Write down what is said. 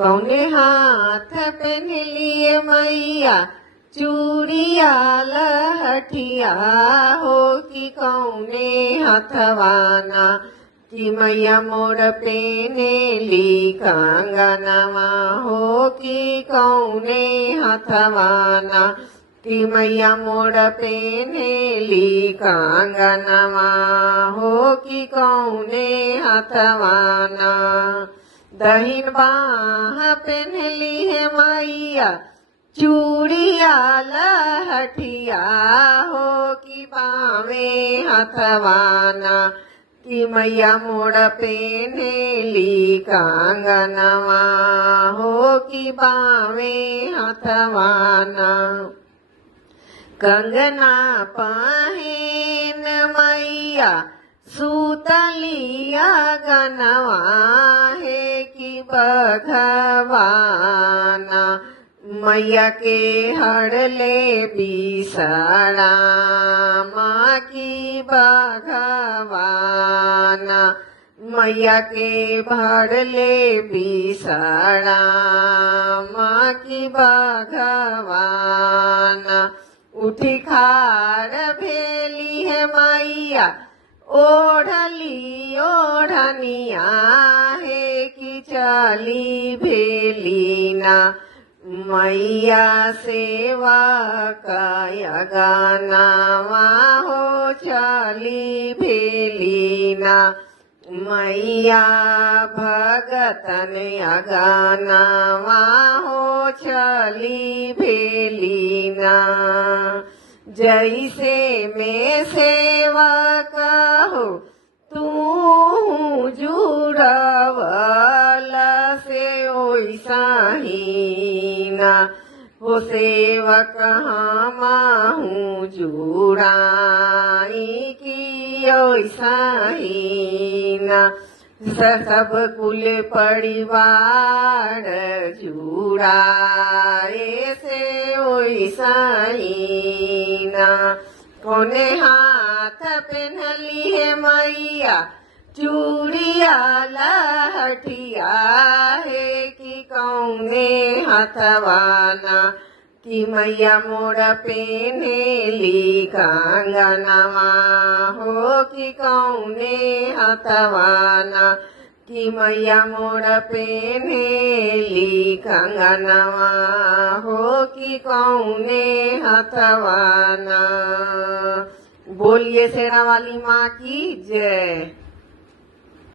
कौने हाथ पहन लिए मैया चूड़िया लहठिया हो कि कौने हथवाना कि मैया मोर पेने ली कंगनवा हो कि कौने हथवाना कि मैया मोर पेने ली कंगनवा हो कि कौने हथवाना दहिन बाह पहनली है मैया चूड़िया लहठिया हो कि बावे हथवाना कि मैया मोड़ पेने ली कंगनवा हो कि बावे हथवाना कंगना पहन मैया सूतलिया गनवा है कि बघवाना मैया के हड़ले बिसड़ा माँ की बघवाना मैया के भड़ले बिसड़ा माँ की बघवाना उठी खार भेली है मैया ओढ़ली ओढ़निया है कि चली भेलीना मैया सेवा काया गानावा हो चली भेलीना मैया भगतन अगानावा हो चली भेलीना जैसे मैं सेवा कहो तू जुड़वला से ओइसा ही ना वो सेवक हूँ जुड़ाई की ओइसा ही ना सब कुल परिवार जुड़ाए से ओइसा ही ना कोने हाथ पहनली है मैया चूड़िया लहठिया है कि कौने हथवाना कि मैया मोड़ पेने ली कंगनवा हो कि कौने हथवाना कि मैया मोड़ पेने ली कंगनवा हो कि कौने हथवाना। बोलिए शेरा वाली माँ की जय।